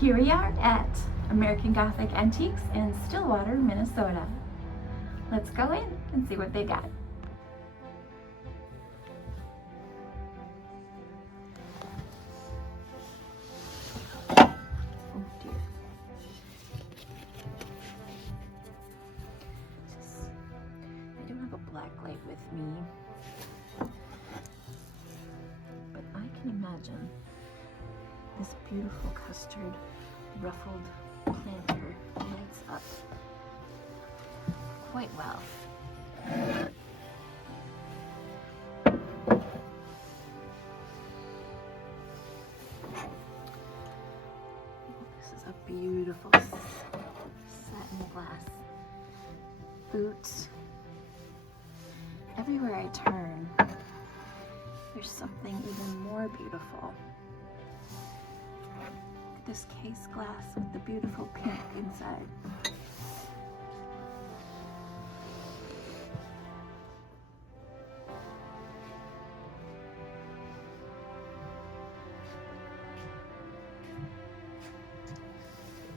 Here we are at American Gothic Antiques in Stillwater, Minnesota. Let's go in and see what they got. Oh dear. I don't have a black light with me, but I can imagine this beautiful custard ruffled planter lights up quite well. This is a beautiful satin glass boot. Everywhere I turn, there's something even more beautiful. This case glass with the beautiful pink inside.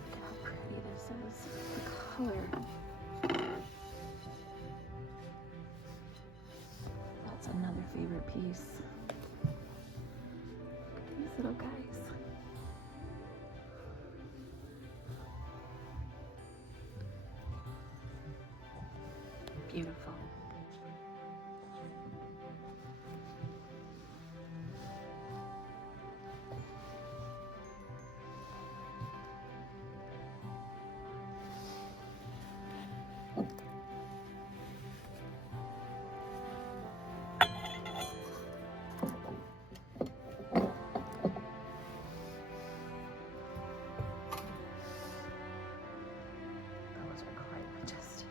Look how pretty this is. The color. That's another favorite piece. Look at these little guys. Beautiful. Those are quite majestic.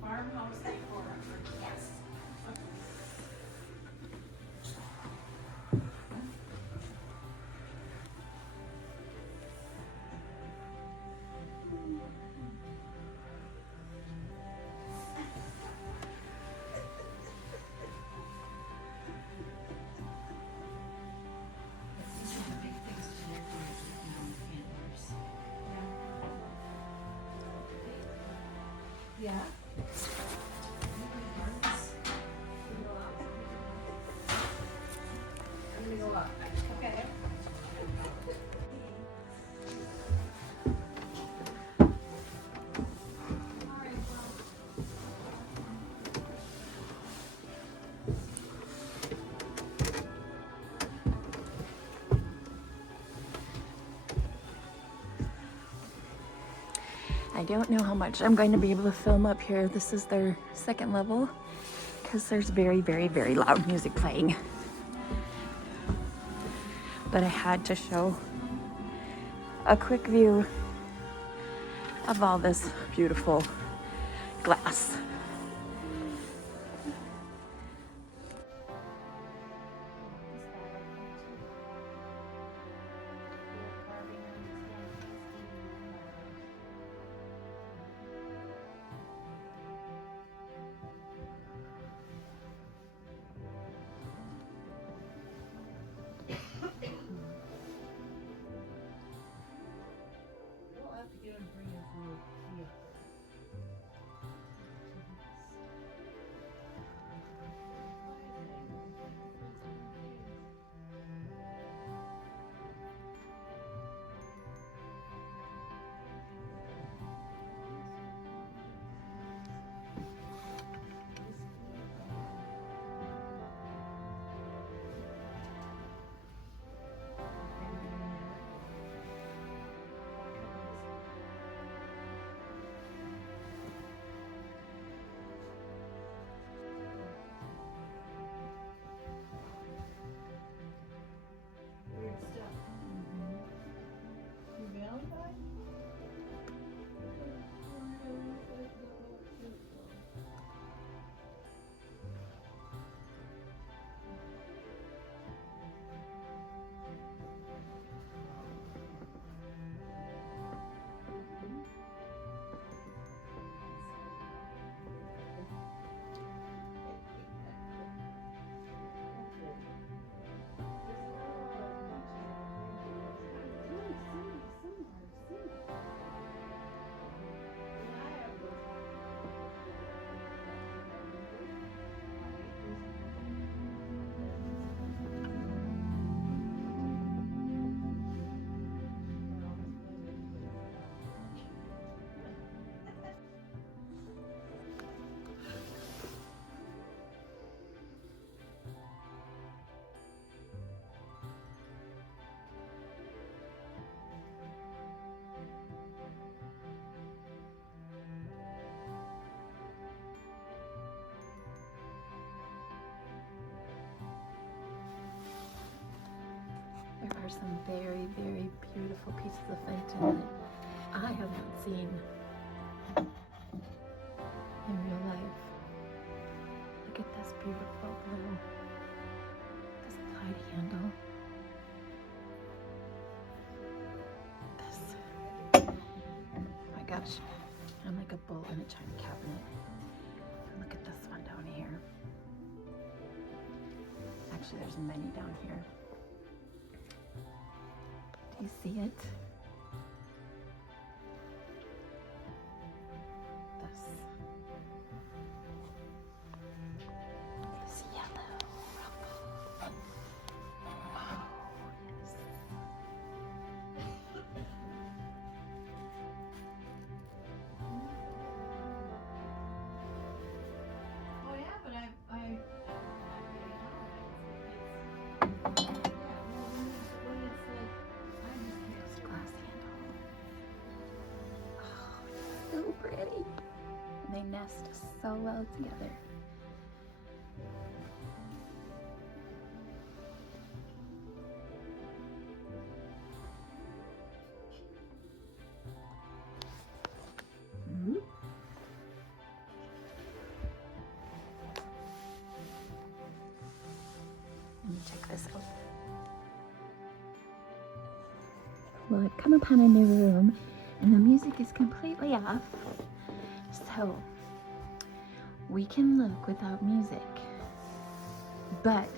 Farmhouse decor. Yes. Yeah. I'm gonna go up. Okay. I don't know how much I'm going to be able to film up here. This is their second level because there's very, very, very loud music playing. But I had to show a quick view of all this beautiful glass. are some very, very beautiful pieces of Fenton that I have not seen in real life. Look at this beautiful blue, this applied handle. This, oh my gosh, I'm like a bull in a china cabinet. And look at this one down here. Actually, there's many down here. Do you see it? This yellow ruffle. Oh, yes. Oh yeah, but I This glass handle. Oh, it's so pretty. And they nest so well together. Let me check this out. Well, I've come upon a new room and the music is completely off. So we can look without music. But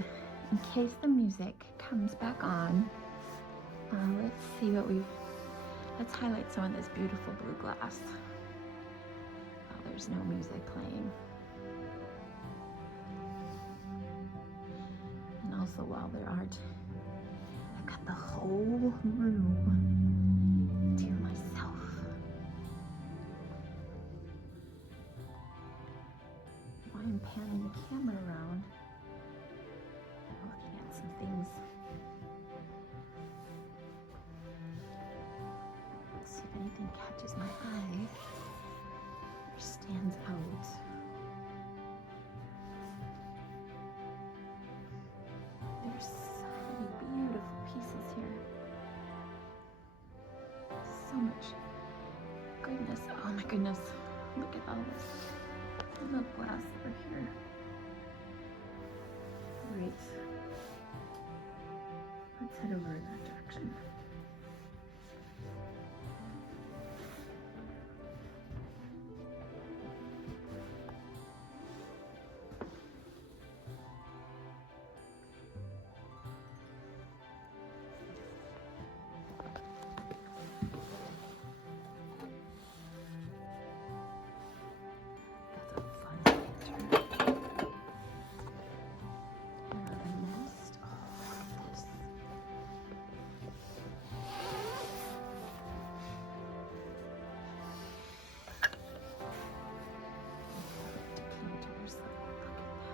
in case the music comes back on, let's see what let's highlight some of this beautiful blue glass. Oh, there's no music playing. And also while there aren't, I've got the whole room to myself. While I'm panning the camera around, I'm looking at some things. Let's see if anything catches my eye or stands out. There's so many beautiful pieces here. So much goodness. Oh my goodness. Look at all this little glass over here. Great. Let's head over in that direction. That's a fun picture. Here are the nest. Oh, look at this. Decanters. Look at that.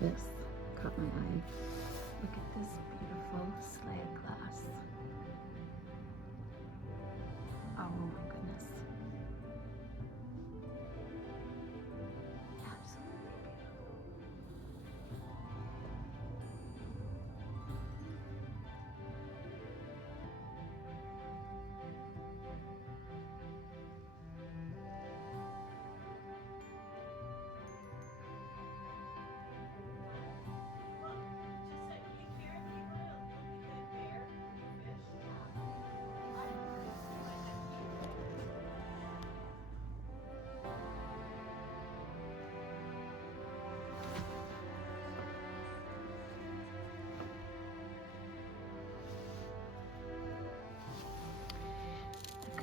This caught my eye. Look at this beautiful slag glass. Oh my goodness. Absolutely beautiful.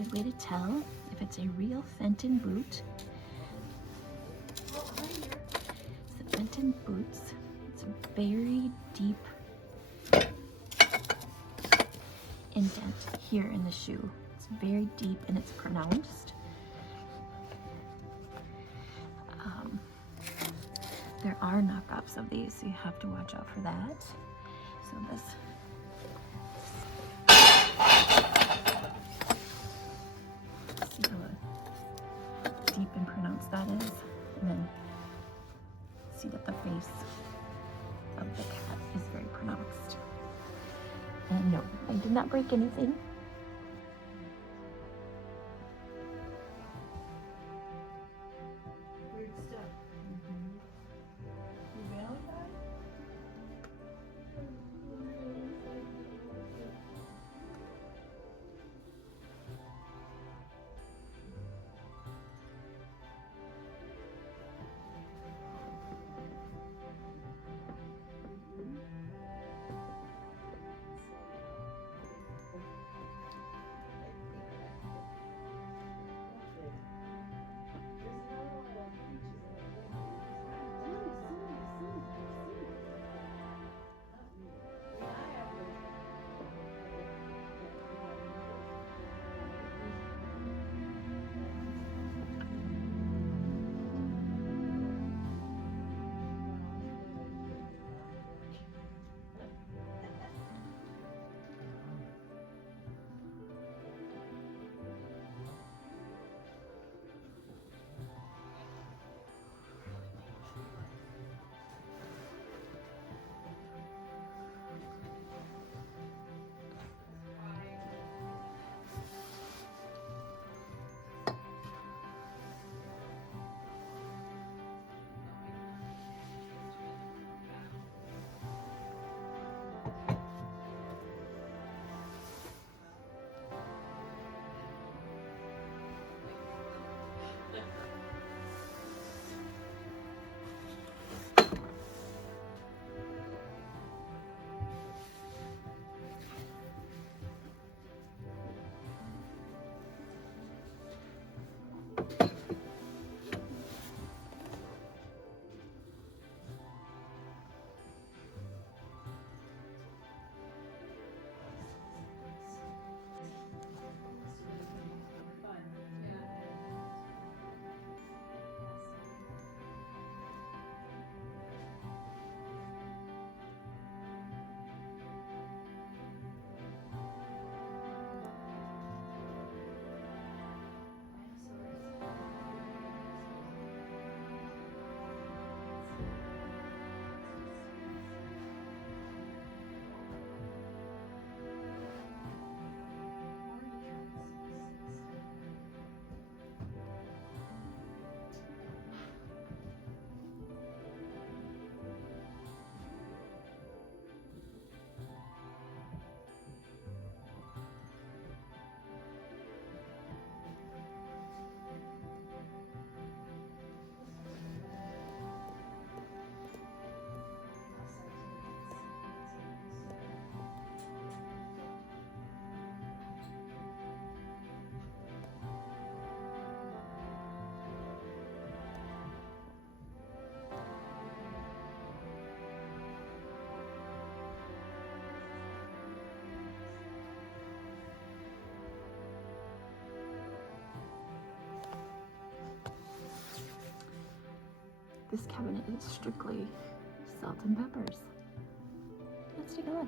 good way to tell if it's a real Fenton boot. It's the Fenton boots. It's a very deep indent here in the shoe. It's very deep and it's pronounced. There are knockoffs of these, so you have to watch out for that. So this, see how deep and pronounced that is, and then see that the face of the cat is very pronounced. And no, I did not break anything. Weird stuff. You Valentine? This cabinet is strictly salt and peppers. Let's take a look.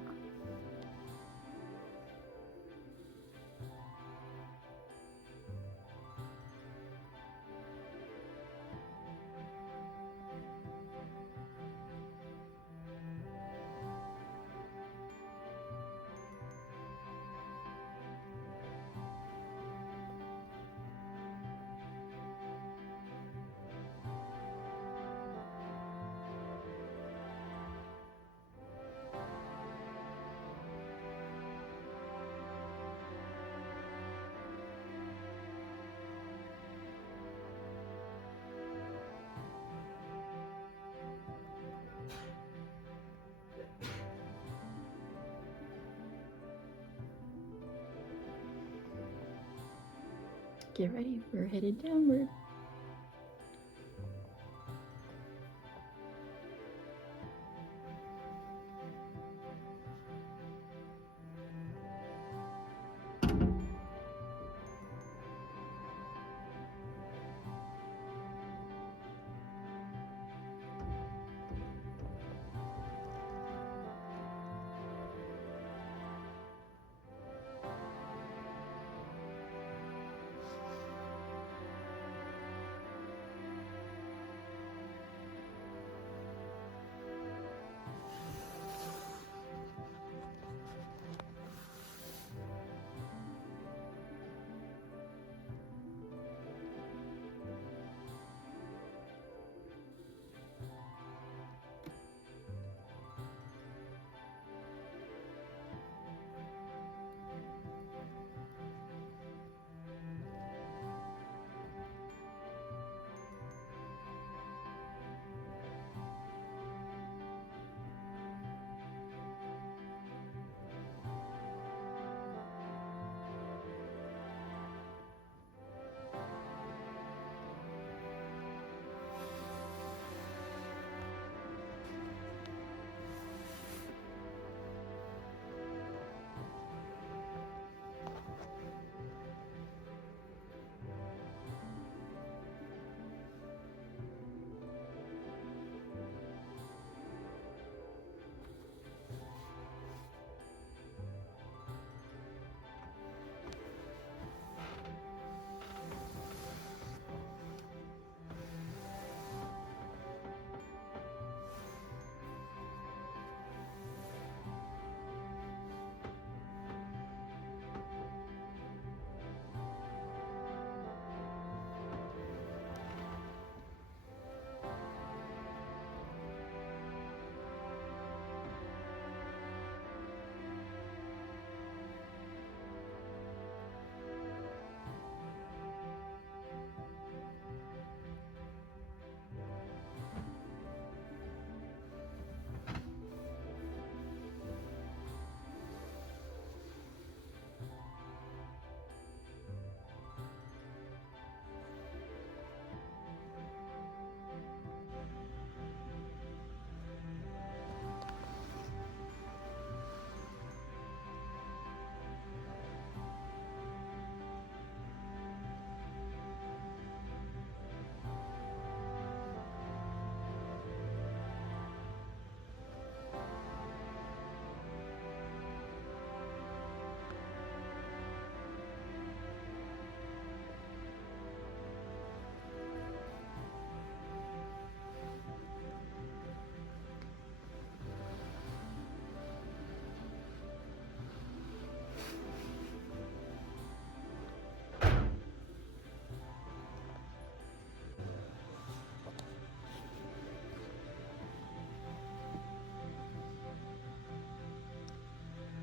Get ready, we're headed downward.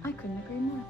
I couldn't agree more.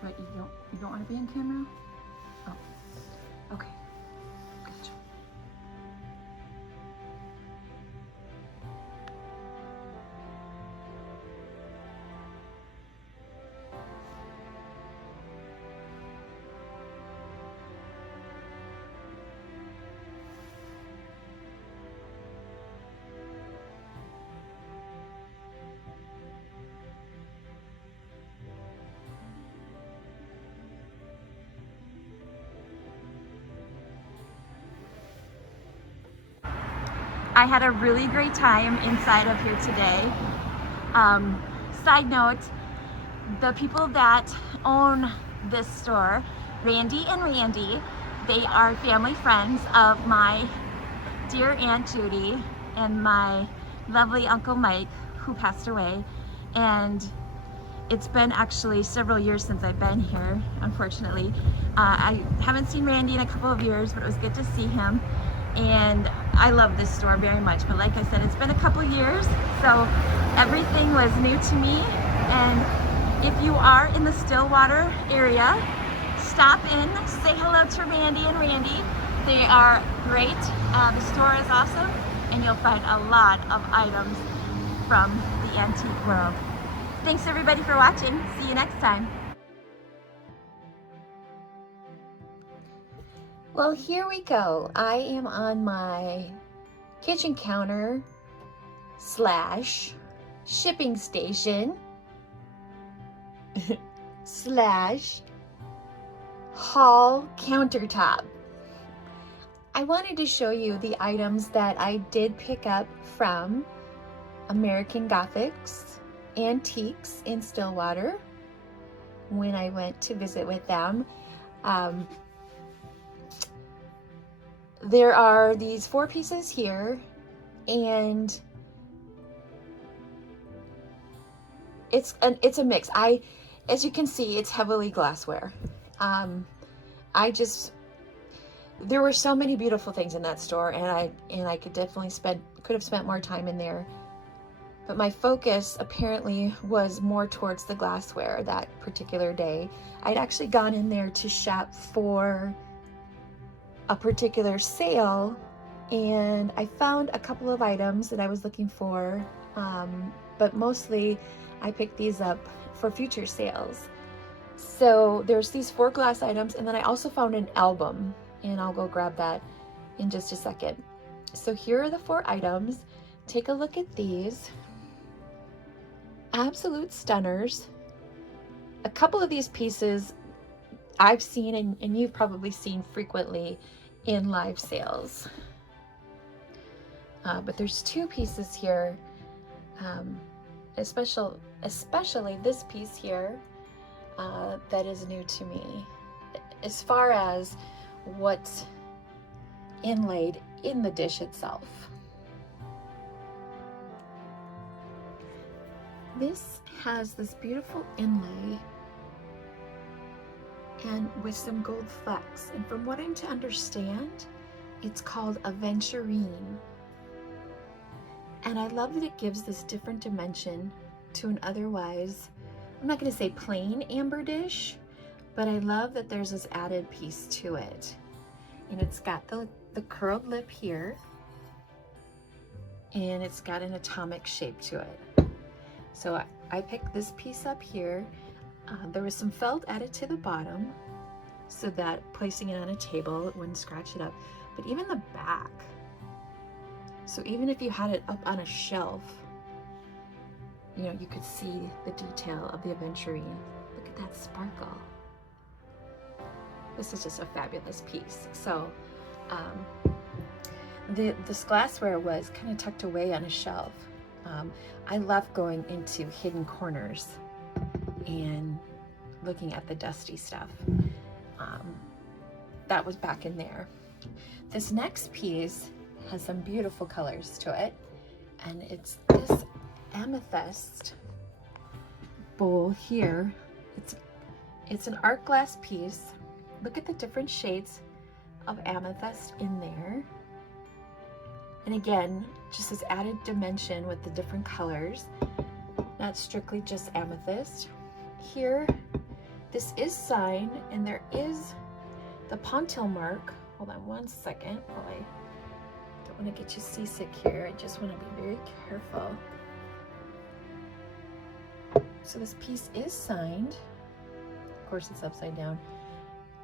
What, you don't want to be in camera? Oh, okay. Gotcha. I had a really great time inside of here today. Side note, the people that own this store, Randy and Randy, they are family friends of my dear Aunt Judy and my lovely Uncle Mike, who passed away. And it's been actually several years since I've been here, unfortunately. I haven't seen Randy in a couple of years, but it was good to see him. And I love this store very much, but like I said, it's been a couple years, so everything was new to me. And if you are in the Stillwater area, stop in, say hello to Randy and Randy. They are great. The store is awesome, and you'll find a lot of items from the antique world. Thanks everybody for watching. See you next time. Well, here we go. I am on my kitchen counter / shipping station / hall countertop. I wanted to show you the items that I did pick up from American Gothic Antiques in Stillwater when I went to visit with them. There are these 4 pieces here, and it's a mix. As you can see, it's heavily glassware. There were so many beautiful things in that store, and I could definitely could have spent more time in there. But my focus apparently was more towards the glassware that particular day. I'd actually gone in there to shop for a particular sale, and I found a couple of items that I was looking for, but mostly I picked these up for future sales. So there's these 4 glass items, and then I also found an album, and I'll go grab that in just a second. So here are the 4 items. Take a look at these. Absolute stunners. A couple of these pieces I've seen and you've probably seen frequently in live sales. But there's 2 pieces here, especially this piece here, that is new to me as far as what's inlaid in the dish itself. This has this beautiful inlay and with some gold flecks, and from what I'm to understand, it's called Aventurine. And I love that it gives this different dimension to an otherwise, I'm not going to say plain amber dish, but I love that there's this added piece to it. And it's got the curled lip here, and it's got an atomic shape to it. So I picked this piece up here. There was some felt added to the bottom so that placing it on a table, it wouldn't scratch it up. But even the back, so even if you had it up on a shelf, you know, you could see the detail of the Aventurine. Look at that sparkle. This is just a fabulous piece. So this glassware was kind of tucked away on a shelf. I love going into hidden corners and looking at the dusty stuff. That was back in there. This next piece has some beautiful colors to it, and it's this Amethyst Bowl here. It's an art glass piece. Look at the different shades of amethyst in there. And again, just this added dimension with the different colors, not strictly just amethyst. Here, this is signed, and there is the Pontil mark. Hold on one second. Oh, I don't want to get you seasick here. I just want to be very careful. So this piece is signed. Of course, it's upside down.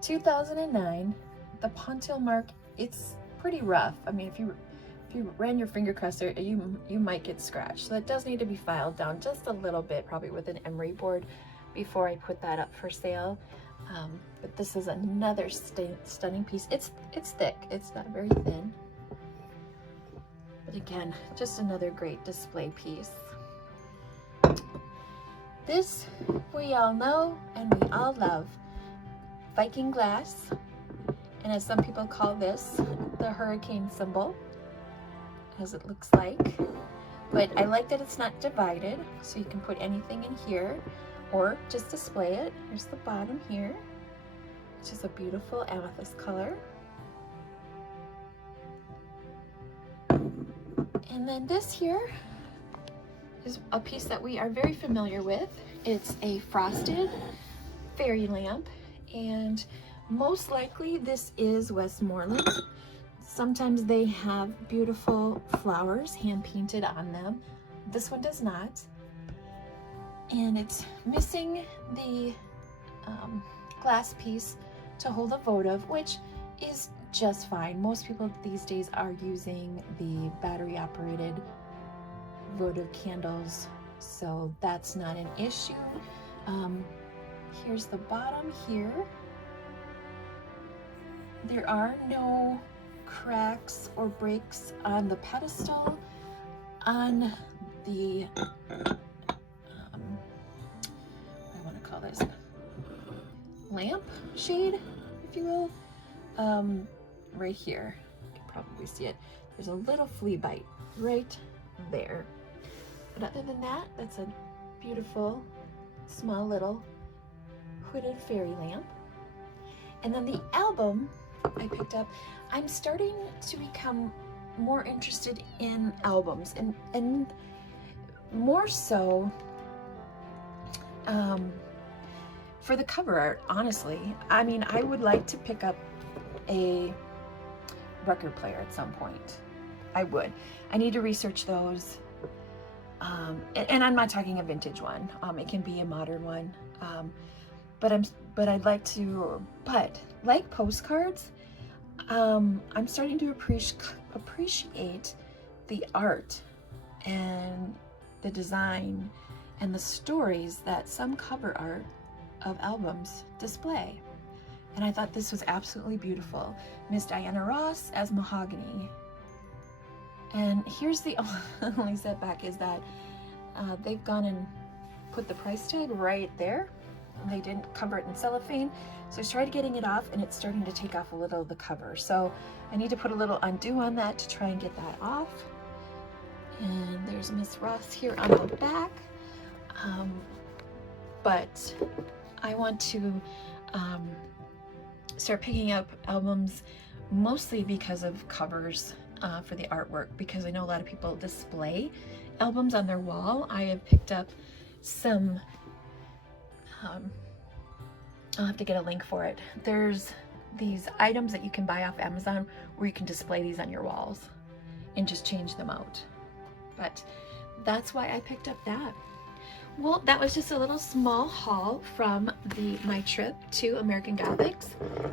2009. The Pontil mark, it's pretty rough. I mean, if you ran your finger across there, you might get scratched. So that does need to be filed down just a little bit, probably with an emery board, before I put that up for sale. But this is another stunning piece. It's thick. It's not very thin. But again, just another great display piece. This we all know and we all love. Viking glass, and as some people call this, the hurricane symbol, as it looks like. But I like that it's not divided, so you can put anything in here or just display it. Here's the bottom here, which is a beautiful amethyst color. And then this here is a piece that we are very familiar with. It's a frosted fairy lamp, and most likely this is Westmoreland. Sometimes they have beautiful flowers hand painted on them. This one does not. And it's missing the glass piece to hold a votive, which is just fine. Most people these days are using the battery operated votive candles, so that's not an issue. Here's the bottom here. There are no cracks or breaks on the pedestal, on the I want to call this lamp shade, if you will. Right here, you can probably see it. There's a little flea bite right there. But other than that, that's a beautiful, small little hooded fairy lamp. And then the album I picked up, I'm starting to become more interested in albums, and more so for the cover art, honestly. I mean, I would like to pick up a record player at some point. I would. I need to research those. And I'm not talking a vintage one. It can be a modern one. But I'd like to, but like postcards, I'm starting to appreciate the art and the design and the stories that some cover art of albums display. And I thought this was absolutely beautiful. Miss Diana Ross as Mahogany. And here's the only setback is that they've gone and put the price tag right there. They didn't cover it in cellophane. So I tried getting it off, and it's starting to take off a little of the cover. So I need to put a little undo on that to try and get that off. And there's Miss Ross here on the back. But I want to start picking up albums mostly because of covers for the artwork, because I know a lot of people display albums on their wall. I have picked up some, I'll have to get a link for it. There's these items that you can buy off Amazon where you can display these on your walls and just change them out. But that's why I picked up that. Well, that was just a little small haul from my trip to American Gothic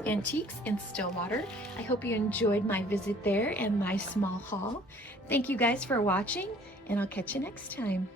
Antiques in Stillwater. I hope you enjoyed my visit there and my small haul. Thank you guys for watching, and I'll catch you next time.